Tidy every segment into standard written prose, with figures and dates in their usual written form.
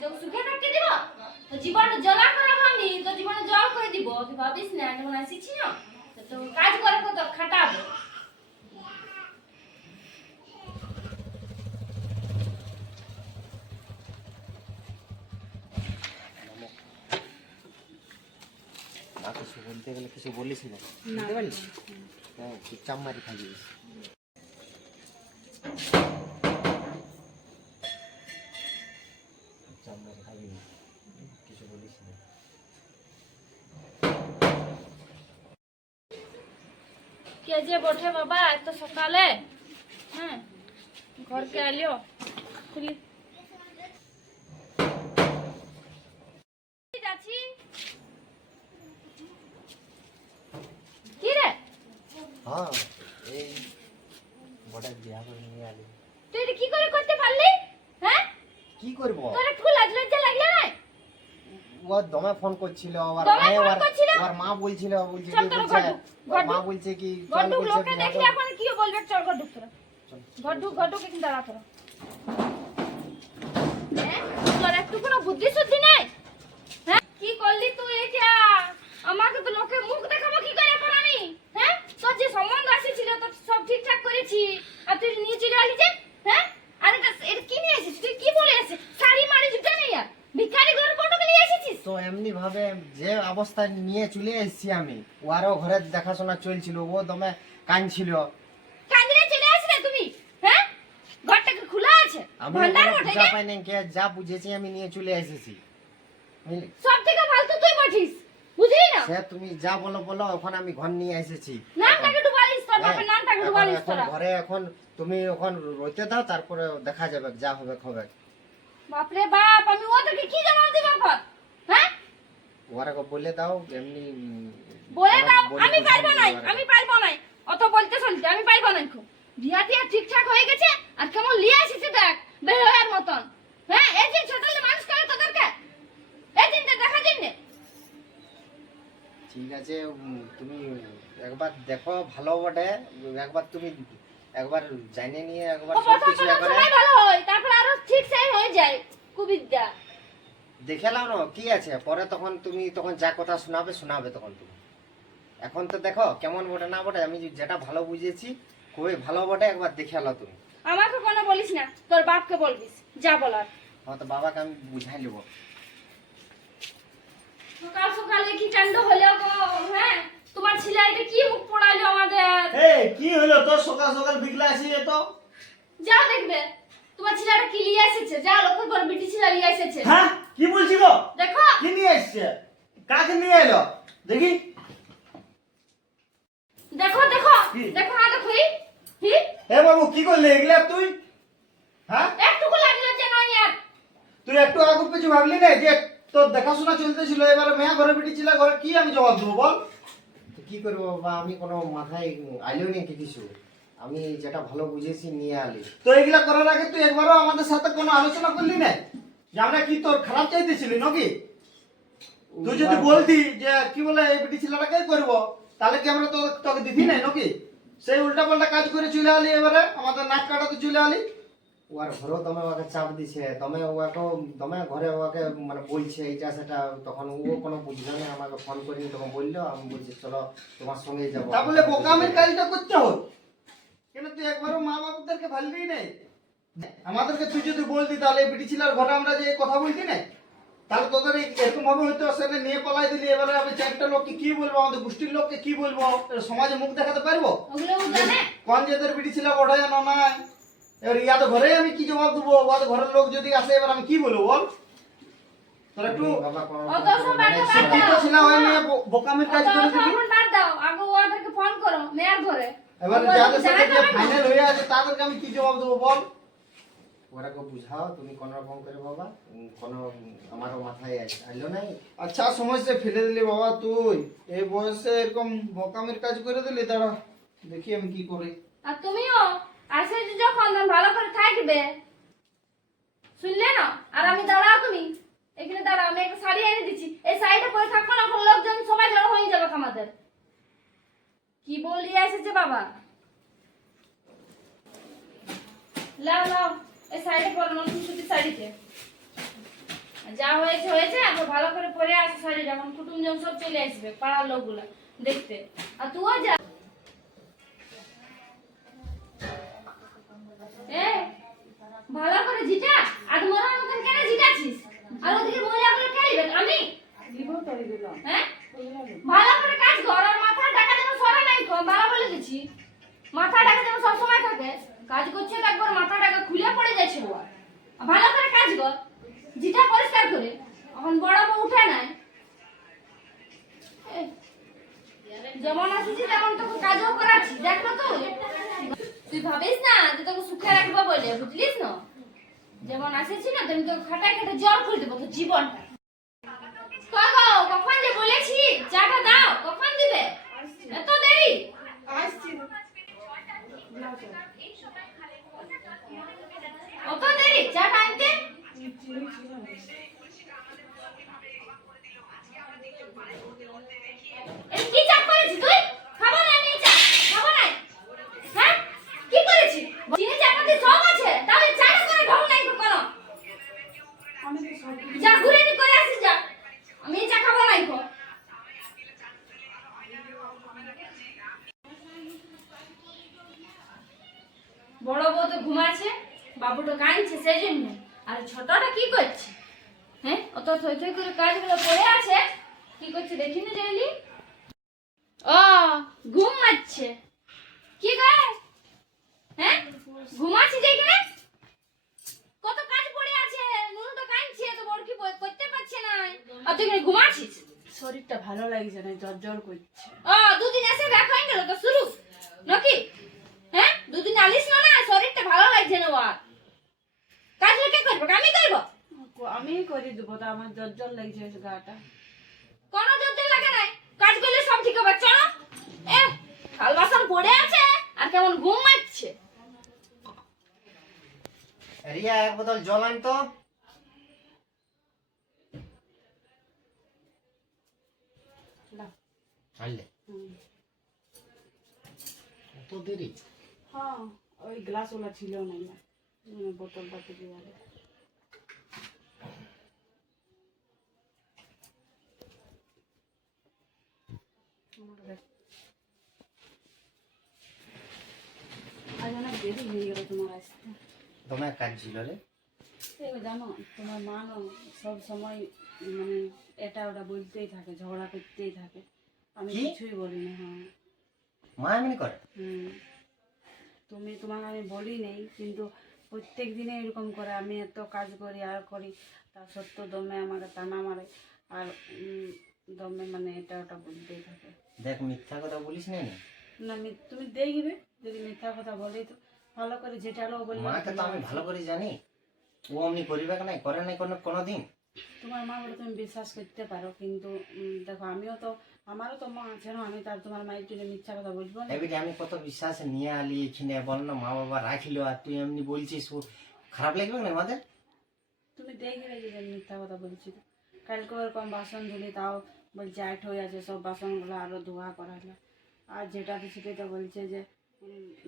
তোকে সুখে থাকতে দিব তো জীবনে জ্বলা খারাপ হয়নি তো জীবনে জল করে দিব তুই ভাবিস না যখন আসিছি না তো কাজ করে কত খাটাবো না কিছু বলতে গেলে কিছু বলিস না বুঝতে পারলি হ্যাঁ চুপচাপ মারি থাকিস চুপচাপ মারি খাবি কিছু বলিস না কে যে বটে বাবা এত সকালে হ্যাঁ ঘরকে আলিও খুলি যাচ্ছি কি রে হ্যাঁ এই বড় বিয়া করে নিয়ে আলি তুই এটা কি করে করতে পারলি হ্যাঁ কি করব তোর একটু লাজ লজ্জা লাগলো না ও দমে ফোন করছিল আর দমে মায়ে ফোন করছিল? ওর মা বলছিল বলছে চল কি তোর বলছে ঘর ওর মা ঢুক। বলছে কি গড্ডু বলছে লোকে বিয়া দেখলে কর। এখন কি বলবে চল গড্ডু তোরা গড্ডু কিন্তু দাঁড়া তোরা হ্যাঁ তোর একটু কোনো বুদ্ধি শুদ্ধি নাই হ্যাঁ কি করলি তুই এটা আমাকে তো লোকে মুখ দেখাবো কি করে এখন আমি হ্যাঁ তোর যে সম্বন্ধ আসেছিল তো সব ঠিকঠাক করেছি আর তুই নিয়ে চলে আলি যে হ্যাঁ আর এটা কি নিয়ে এসেছিস তুই কি বলে এসেছিস শাড়ি মারি জুটা নেই আর ভিখারি ঘর কোটকে নিয়ে এসেছিস তো এমনি ভাবে যে অবস্থায় নিয়ে চলে এসেছি আমি ওরও ঘরে দেখাশোনা চলছিল ও দমে কাঁদছিল কান্দিরে চলে আসলে তুমি হ্যাঁ ঘরটা কি খোলা আছে আমি ভান্ডার কোনো ওঠে বুঝা পাই নাই কে যা বুঝেছি আমি নিয়ে চলে এসেছি বুঝলি? সব থেকে ফালতু তুই বটিস বুঝলি না সে তুমি যা বলো বলো এখন আমি ঘর নিয়ে এসেছি নামটাকে ডুবালিস তোর বাপের নামটাকে এখন ডুবালিস এখন তোরা ঘরে এখন তুমি এখন রইতে দাও তারপরে দেখা যাবে যা হবে হবে বাপরে বাপ আমি ওদেরকে কি জবাব দিব বাপ হ্যাঁ ওরা বলে দাও এমনি বলে দাও বলে আমি বুঝিয়ে পারবো দিও নাই ওরা। আমি পারবো নাই অত বলতে চলতে আমি পারবো নাই খুব বিয়া টিয়া ঠিকঠাক হয়ে গেছে আর কেমন লিয়ে আসিছে দেখ বেহায়ার মতন হ্যাঁ এই যে ছোট মানুষ করে তোদেরকে এই চিন্তা দেখা জেনে ঠিক আছে তুমি একবার দেখো ভালো বটে একবার তুমি একবার জানিয়ে নিয়ে একবার ও প্রথম সবকিছু প্রথম একবারে সময় ভালো হয় তারপর আরো ঠিক সেই হয়ে যায় কুবিদ্যা দেখে নাও না কি আছে পরে তখন তুমি তখন যা কথা শোনাবে শোনাবে তখন তুমি এখন তো দেখো কেমন বটে না বটে আমি যেটা ভালো বুঝেছি খুবই ভালো বটে একবার দেখে নাও তুমি আমাকে কোনো বলিস না তোর বাপকে বলবিস যা বলার আমার তো বাবাকে আমি বুঝাই নেবো সকাল সকালে কি কাণ্ড হলো গো হ্যাঁ তোমার ছেলে এটা কি মুখ পোড়াইলো আমাদের এই কি হলো তোর সকাল সকাল বিকলা আসি এত যাও দেখবে তোমার ছেলেটা কি লিয়ে এসেছে যা লক্ষ্য করে বিটি ছেলে লিয়ে এসেছে হ্যাঁ কি বলছি গো দেখো কি নিয়ে এসছে কাকে নিয়ে এলো দেখি দেখো দেখো কি? দেখো না দেখো হি হে বাবু কি করলি এগুলা তুই হ্যাঁ একটুকু লাগলো যে নয় আর তুই একটু আগে কিছু ভাবলি না যে তোর দেখাশোনা চলতেছিল এবারে মেয়া ঘরে পিটিছিল ঘরে কি আমি জবাব দেবো বল তো কি করবো বাবা আমি কোনো মাথায় আইলেও নেই কিছু আমি যেটা ভালো বুঝেছি নিয়ে আলি তো এগুলা করার আগে তুই একবারও আমাদের সাথে কোনো আলোচনা করলি না যে আমরা কি তোর খারাপ চাইতেছিলি নাকি তুই যদি বলতি যে কি বলে এই পিটি ছেলেটাকে করবো তাহলে কি আমরা তোকে দিতি নাই নাকি সেই উল্টা পাল্টা কাজ করে চলে আলি এবারে আমাদের নাক কাটাতে চলে আলি ওর ঘরেও দমে ওকে চাপ দিছে দমে ওকে দমে ঘরে ওকে মানে বলছে এইটা সেটা তখন ও কোনো বুঝলো না আমাকে ফোন করিনি তখন বললো আমি বলছি চলো তোমার সঙ্গে যাবো তা বলে বোকামের কাজটা করতে হয় কেন তুই একবারও মা বাবুদেরকে ভাললি নাই আমাদেরকে তুই যদি বলতি তাহলে এই বিটি ছেলের ঘরে আমরা যে কথা বলতি না তাহলে তোদের এরকম ভাবে হয়তো সেটা নিয়ে পালাই দিলি এবারে আমি চারটা লোককে কি বলবো আমাদের গোষ্ঠীর লোককে কি বলবো সমাজে মুখ দেখাতে পারবো ওগুলো ও জানে কোন যেদের বিটি ছেলে ওঠায় না নাই এবার ইয়া তো ঘরে আমি কি জবাব দেবো ওদের ঘরের লোক যদি আসে এবার আমি কি বলবো বল তোর একটু বাবা কোনো অত সব একটা বাদ শিক্ষিত দাও ছিল ওই নিয়ে বোকামের কাজ করে দিবি এখন বাদ দাও আগে ওদেরকে ফোন করো মেয়ের ঘরে এবারে যাদের সাথে যে ফাইনাল হয়ে আছে তাদেরকে আমি কি জবাব দেবো বল ওরাকে বুঝাও তুমি কোনো রকম করে বাবা কোনো আমারও মাথায় আইলো নাই আচ্ছা সমস্যা ফেলে দিলি বাবা তুই এই বয়সে এরকম বোকামের কাজ করে দিলি দাঁড়া দেখি আমি কি করি আর তুমিও আসে যখন তখন ভালো করে থাকবে শুনলে না আর আমি দাঁড়াও তুমি এখানে দাঁড়াও আমি একটা শাড়ি এনে দিচ্ছি এই শাড়িটা পরে থাকবো না এখন লোকজন সবাই জড়ো হয়ে যাবে আমাদের কি বলি এসেছে বাবা লাও লাও এই শাড়িটা পরে নতুন সুতির শাড়িতে যা হয়েছে হয়েছে, আবার ভালো করে পরে আসে শাড়ি, যখন কুটুমজন সব চলে আসবে পাড়ার লোকগুলা দেখতে। আর তুইও যা। এ ভালো করে জিটা, আর মরার মতন কেন জিটাছিস? আর ওদিকে মহিলাগুলো খেলিবে আমি হ্যাঁ? ভালো করে কাজ কর, আর মাথা টাকা যেন সরে নাই কম, ভালো বলে দিচ্ছি। মাথা টাকা যেন সবসময় থাকে, কাজ করছে তো একবার মাথা টাকা খুলে পড়ে যাচ্ছে ও। ভালো করে কাজ কর, জিটা পরিষ্কার করে। এখন বড় বউ উঠে নাই, যেমন আসিছি তেমন তোকে কাজও করাচ্ছি, দেখো তুই। তুই ভাবিস না যে তোকে সুখে রাখবো বলে, বুঝলিস না? যেমন আসিছি না তেমন তোকে খাটায় খাটায় জল করে দেবো তোর জীবনটা। কগো, কখন যে বলেছি চাটা দাও, কখন দিবে? এত দেরি? অত দেরি চাটা আনতে? এই কি চাপ করেছিস তুই? খাবো না আমি চা, খাবো না। হ্যাঁ, কি করেছিস? চিনি চাপাতি সব আছে, তাহলে চাটা করে ঢং নাই তো কোনো। যা ঘুরে নি করে আসিস যা, আমি চা খাবো নাই তো। বড় বউ তো ঘুমাচ্ছে, বাবুটা কাঁদছে সেই জন্য। আর ছোটটা কি করছে? হ্যাঁ, অত থই থই করে কাজগুলো পড়ে আছে, কি করছে দেখিনি যাইলি? ও ঘুম মারছে। কি গায়? হ্যাঁ, ঘুমাচ্ছি যেখানে কত কাজ পড়ে আছে, নুনু তো কাঁদছে, তো বড় কি করতে পারছে না, আর তুই এখানে ঘুমাচ্ছিস? শরীরটা ভালো লাগছে না, জ্বর জ্বর করছে। ও দুদিন এসে দেখা হয়ে গেল তো শুরু নাকি? হ্যাঁ, দুদিন আলিস না, না শরীরটা ভালো লাগছে না। আর কাজ কে করবে? আমি করবো? আমি করে দেবো, তো আমার জ্বর জ্বর লাগছে গাটা। কোনো জোর লাগে নাই, কাজ করলে সব ঠিক হবে। চলো। এ থাল বাসন পড়ে আছে, আর কেমন ঘুম মারছে। রিয়া এক বোতল জল আন তো। দাও। আনলে হুম। কত দেরি? হ্যাঁ, ওই গ্লাস ওলা ছিল না, বোতলটা থেকে গেল। আজ অনেক দেরি হয়ে গেল তোমার আসতে। তোমার কাজ ছিল রে। এই জানো, তোমার মা না সব সময় মানে এটা ওটা বলতেই থাকে, ঝগড়া করতেই থাকে। আমি কি? কিছুই বলি না। হ্যাঁ। মা এমনি করে? হুম। তোমাকে আমি বলি নেই, কিন্তু প্রত্যেক দিনে এরকম করে। আমি এত কাজ করি আর করি, তা সত্ত্বেও দমে আমাকে টানা মারে, আর দমে মানে এটা ওটা বলতেই থাকে। দেখ মিথ্যা কথা বলিস না। না তুমি দেখবে, যদি মিথ্যা কথা বলি তো ভালো করে যেটালো বলি। মাকে তো আমি ভালো করে জানি, ও অমনি করিবে নাই, করে নাই কোনোদিন। তোমার মা বলে তুমি বিশ্বাস করতে পারো, কিন্তু দেখো আমিও তো, আমারও তো মা আছে না, আমি তার তোমার মায়ের জন্য মিথ্যা কথা বলবো না। এবারে আমি কত বিশ্বাস নিয়ে আলি এখানে, বল না মা বাবা রাখিল, আর তুই এমনি বলছিস, ও খারাপ লাগবে না আমাদের? তুমি দেখবে যে আমি মিথ্যা কথা বলছি তো। কালকে ওরকম বাসন ধুলি, তাও বলছে আট হয়ে আছে, সব বাসনগুলো আরো ধোয়া করালো। আর যেটা সেটা বলছে যে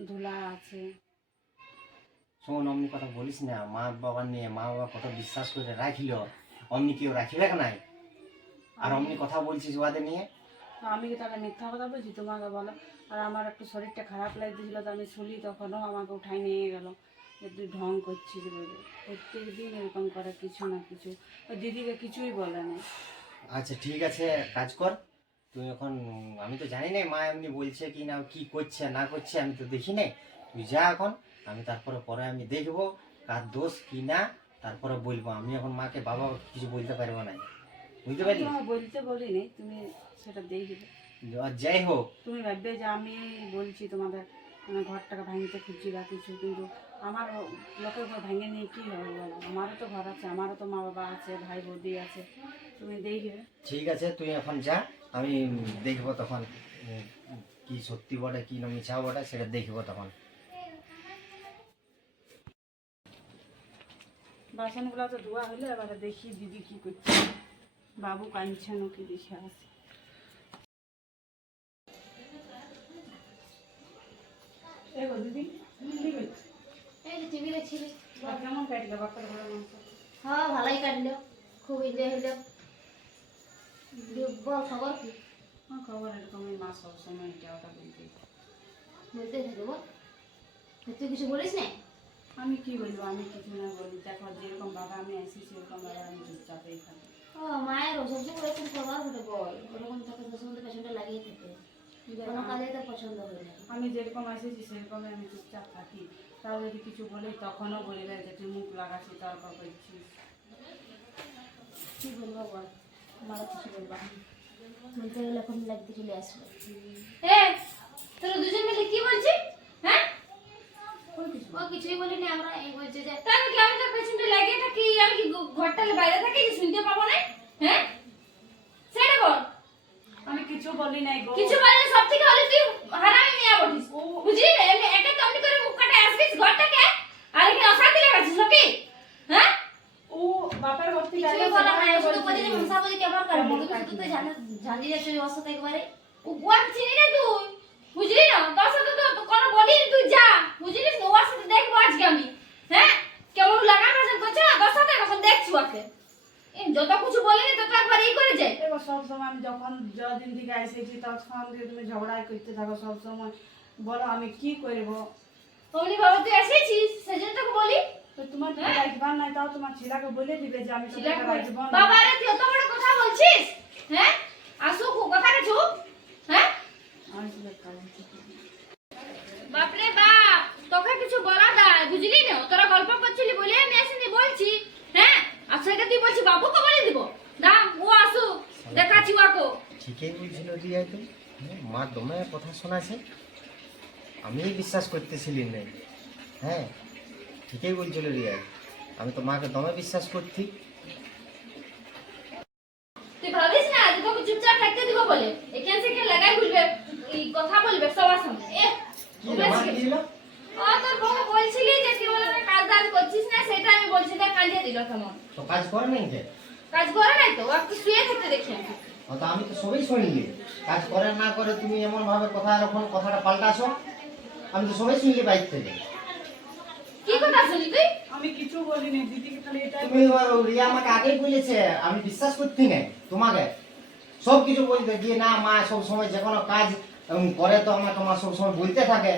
ধুলা আছে। শোন, অমনি কথা বলিস না মা বাবা নিয়ে। মা বাবা কত বিশ্বাস করে রাখিল, অমনি কেউ রাখিবে নাই, আর অমনি কথা বলছিস ওদের নিয়ে। তো আমি কি তাহলে মিথ্যা কথা বলছি তোমাকে বলো? আর আমার একটু শরীরটা খারাপ লাগতেছিল, তো আমি শুলি, তখনও আমাকে উঠাই নিয়ে গেল যে তুই ঢং করছিস বলে। প্রত্যেক দিন এরকম করে কিছু না কিছু। ওই দিদিকে কিছুই বলে না। আচ্ছা ঠিক আছে, কাজ কর তুই এখন। আমি তো জানি না মা এমনি বলছে কি না, কি করছে না করছে আমি তো দেখি নাই। তুই যা এখন, আমি তারপরে পরে আমি দেখবো কার দোষ কি না, তারপরে বলবো। আমি এখন মাকে বাবা কিছু বলতে পারবো না, বুঝতে পারলি? তোমাকে বলতে বলিনি, তুমি সেটা দেখবে। আর যাই হোক, তুমি ভাববে যে আমি বলছি তোমাদের মানে ঘরটাকে ভাঙতে খুঁজছি বা কিছু, কিন্তু আমার লোকের ঘর ভেঙে নিয়ে কী হবে বলো? আমারও তো ঘর আছে, আমারও তো মা বাবা আছে, ভাই বৌদি আছে। তুমি দেখবে। ঠিক আছে তুই এখন যা, আমি দেখবো তখন কি সত্যি বটে কি না মিছা বটে, সেটা দেখবো তখন। বাসনগুলো তো ধোয়া হলো, এবারে দেখি দিদি কি করছে। বাবু কাঁদছে নাকি দেখে আছে। দিদি কি করছে? এই টিভি দেখছিলি? কেমন কাটলো বাচ্চার ঘরের মাংস? হ্যাঁ ভালোই কাটলো। খুব ইলে হইলে বল খবর কি আমার খবর এরকমই, মা সবসময় এটা ওটা বলতেই থাকে। বলতে থাকে বল তুই কিছু বলিস না আমি কি বলবো, আমি কিছু না বলি। দেখো যেরকম বাবা আমি আসি সেরকম বাবা আমি চুপচাপই থাকি। ও মায়ের সবসময় ওরকম খবর ঘটে বল ওরকম থাকে সবসময় পেছনটা লাগিয়ে থাকে কোনো কাজে তার পছন্দ হয় না আমি যেরকম আসেছি সেরকমই আমি চুপচাপ থাকি। তাও যদি কিছু বলি তখনও বলবে যে তুই মুখ লাগাচ্ছি, তর্ক করছিস। কি বলবো বল আমারও কিছু বলবো না। বলতে গেলে এখন লাগতে চলে আসবে এ তোরা দুজন মিলে কি বলছিস হ্যাঁ ও কিছুই বলিনি আমরা এই বলছে যে তাই কি আমি তোর পেছনটা লাগিয়ে থাকি আমি কি ঘরটালে বাইরে থাকি যে শুনতে পাবো না হ্যাঁ সেটা বল আমি কিছু বলি নাই গো। কিছু বলে সব থেকে হলে তুই হারামি মিয়া বলিস বুঝলি না এমনি একা কামনি করে মুখ কাটে আসবিস ঘরটাকে আর এখানে অশান্তি লাগাচ্ছিস নাকি হ্যাঁ ও বাপের ঘর থেকে কিছু বলা নাই শুধু বলি যে ভাষা বলি কেমন করে তুমি শুধু তো জানি যাচ্ছে ওর সাথে একবারে ও গোয়া চিনি না তুই বুঝলি না তোর সাথে তো কোনো বলি তুই যা বুঝলিস না ওর সাথে দেখবো আজকে আমি হ্যাঁ কেমন লাগা ভাষণ করছে না তোর সাথে এখন দেখছি ওকে যত কিছু বলিনি তত একবার এই করে যায় এবার সবসময় আমি যখন যদিন থেকে এসেছি তখন থেকে তুমি ঝগড়াই করতে থাকো সবসময়। বলো আমি কি করবো? অমনি বাবা তুই এসেছিস সেজন্য তোকে বলি তো তোমার রাখবার নাই, তাও তোমার ছেলেকে বলে দিবে যে আমি ছেলেকে রাখবো না। বাবা রে তুই অত বড় কথা বলছিস হ্যাঁ আসুক কথা কিছু হ্যাঁ আমি ছেলের কাজ করতে। বাপরে বাপ তোকে কিছু বলা যায় বুঝলি না তোরা গল্প করছিলি বলে আমি আসিনি বলছি হ্যাঁ আর সেটা তুই বলছিস বাবুকে বলে দিব না ও আসুক দেখাচ্ছি ওকে ঠিকই বলছিল রিয়া তো, মা দমে কথা শোনাছে, আমি বিশ্বাস করতেছিলি না। হ্যাঁ ঠিকই বলছিল রিয়া, আমি তো মাকে দমে বিশ্বাস করছি। তুই ভাবিস না যে তোকে চুপচাপ থাকতে দিব বলে এখান থেকে লাগাই বলবে এই কথা বলবে সবার সামনে কি রে মা, কি হলো? ও তোর বউ বলছিলি যে কি বলে না কাজ দাজ করছিস না সেটা আমি বলছি না কাজে দিল কেমন তো কাজ করে নাই যে? কাজ করে নাই তো একটু শুয়ে থাকতে দেখি আমি তো আমি তো সবই শুনলি, কাজ করে না করে তুমি এমন ভাবে কথা যখন কথাটা পাল্টাছো, আমি তো সবই শুনলি বাইক থেকে। কি কথা শুনলি তুই আমি কিছু বলিনি দিদিকে, খালি এটাই তুমি রিয়া আমাকে আগেই বলেছে, আমি বিশ্বাস করছি না তোমাকে। সব কিছু বলতে যে না মা সব সময় যে কোনো কাজ করে তো আমাকে মা সব সময় বলতে থাকে,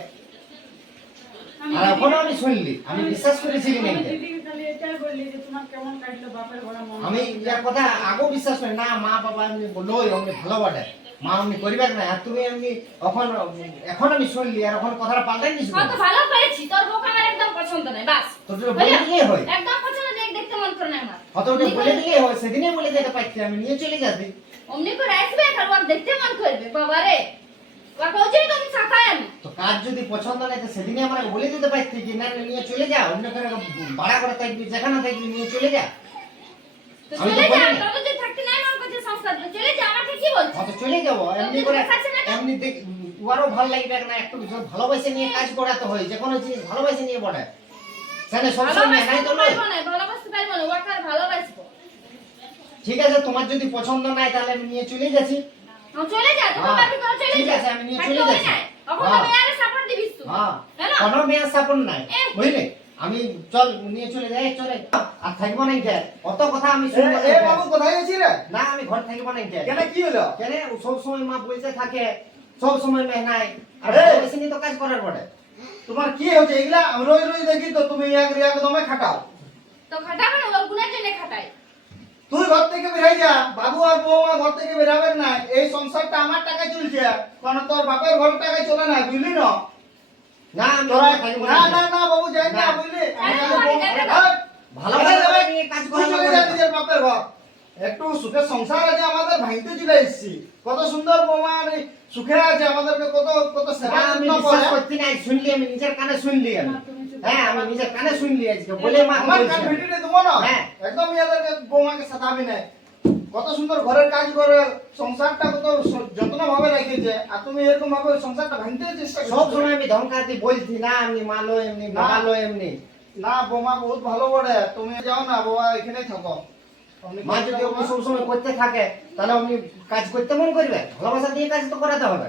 আমি আর এখনো আমি শুনলি, আমি বিশ্বাস করেছিলি না। আমি দিদিকে খালি এটাই বললি যে তোমার কেমন কাটলো বাপের ঘরে মন। আমি যার কথা আগেও বিশ্বাস করি না, মা বাবা এমনি বললো এমনি ভালো বটে, মা এমনি করিবে না, আর তুমি এমনি এখন আমি শুনলি আর এখন কথাটা পাল্টাই দিস। কত ভালো করেছি তোর বউকে আমার একদম পছন্দ নাই বাস তোর বলে দিলেই হয়, একদম পছন্দ নেই দেখতে মন করে না আমার অতটা বলে দিলেই হয়, সেদিনই বলে যেতে পারছি, আমি নিয়ে চলে যাবি। অমনি করে আসবে আর ওর দেখতে মন করবে বাবা রে ওকে ওই তুমি সাথায় আমি তো কাজ যদি পছন্দ নাই তো সেদিনই আমাকে বলে দিতে পারছি কি না নিয়ে চলে যা, অন্য করে ভাড়া করে থাকবি যেখানে থাকবি নিয়ে চলে যা। তো আমি তো চলে যা বলিনি। তোর যদি থাকতে নাই মন করছে সংসার চলে যা আমাকে কি বলছিস অত চলে যাবো এমনি তোর করে, দেখাচ্ছে না তো? এমনি দেখ ওরও ভালো লাগবে না, একটু ভালোবাসে নিয়ে কাজ করাতে হয়, যে কোনো জিনিস ভালোবাসে নিয়ে বটে, সেখানে সবসময় নাই তো নয়। ভালোবাসতে পারবো না ওকে আর ভালোবাসবো ঠিক আছে তোমার যদি পছন্দ নাই তাহলে আমি নিয়ে চলে যাচ্ছি। চলে যা তোমার হ্যাঁ, বাড়ি করে চলে ঠিক যা আছে, আমি নিয়ে থাকতে চলে হবে যাচ্ছি। না। এখন হ্যাঁ। আমি আর সাপোর্ট দিবিস তুই হ্যাঁ হ্যালো কোনো মেয়ের সাপোর্ট নাই এ। বুঝলে, আমি চল নিয়ে চলে যাই, চলে আর থাকবো না কে অত কথা আমি শুনবো না। এ বাবু কোথায় গেছি রে? না আমি ঘর থাকবো না কে, কেন কি হলো? কেন সব সময় মা বলতে থাকে, সব সময় মেহনায় আর এই। বেশি নিয়ে তো কাজ করার পড়ে। তোমার কি হচ্ছে এগুলা? আমি রোজ রোজ দেখি তো তুমি এক রিয়াকে দমে খাটাও। তো খাটাবে না ওর গুণের জন্য খাটাই তুই ঘর থেকে বেরাই যা, বাবু আর বৌমা ঘর থেকে বেরাবেন না। এই সংসারটা আমার টাকায় চলছে, কারণ তোর বাপের ঘর টাকায় চলে না, বুঝলি না? না আমি তোরা থাকবো না না। না না বাবু যাই না, না। বুঝলি? আরে আমি বাবা, বৌমা- যাবে এই, না। ভালোভাবে নিয়ে কাজ তুই করা চলে যা নিজের বাপের ঘর। একটু সুখের সংসার আছে আমাদের, ভাঙতে চলে এসেছি। কত সুন্দর বৌমা আর এই সুখে আছে, আমাদেরকে কত কত সেবা আমি যত্ন বিশ্বাস করে। করছি না, শুনলি আমি নিজের কানে শুনলি আমি। না, তুমি চুপ হ্যাঁ আমি নিজের কানে শুনলি আজকে বলে মা আমার বলছে। কান ভিটিতে দেবো না, হ্যাঁ। একদম ইয়াদেরকে বৌমাকে সাথাবি না। কত সুন্দর ঘরের কাজ করে সংসারটা কত যত্ন ভাবে রেখেছে, আর তুমি এরকম ভাবে সংসারটা ভাঙতে চেষ্টা সব করছো। সময় আমি ধমকাতে বলছি না এমনি মালো এমনি না। বাবালো এমনি। না বৌমা বহুত ভালো বড়ে, তুমি যাও না বাবা, এখানেই থাকো। মা যদি অমনি সবসময় করতে থাকে তাহলে অমনি কাজ করতে মন করবে, ভালোবাসা দিয়ে কাজ তো করাতে হবে।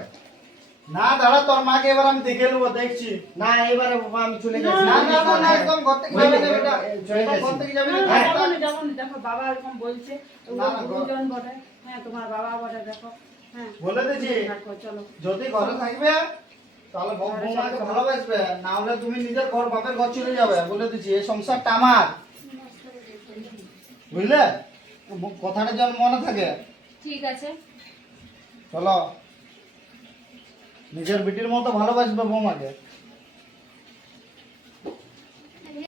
না দাঁড়া, তোর মাকে এবার আমি দেখে নেবো, দেখছি। না এবারে বাবা আমি চলে যাচ্ছি। না না না না, একদম ঘর থেকে যাবে না বেটা, চলে একদম ঘর যাচ্ছি। থেকে যাবে না। হ্যাঁ। যাবো না, দেখো বাবা এরকম বলছে, না, না, গুরুজন বটে, হ্যাঁ তোমার বাবা বটে, দেখো, হ্যাঁ বলে দিয়েছি থাকো, চলো। যদি ঘরে থাকবে তাহলে বৌমাকে ভালোবাসবে, না হলে তুমি নিজের ঘর বাপের ঘর চলে যাবে। বলে দিচ্ছি এই সংসারটা আমার, বুঝলে? কথাটা যেন মনে থাকে। ঠিক আছে। চলো, নিজের বেটির মতো ভালোবাসবে বৌমাকে।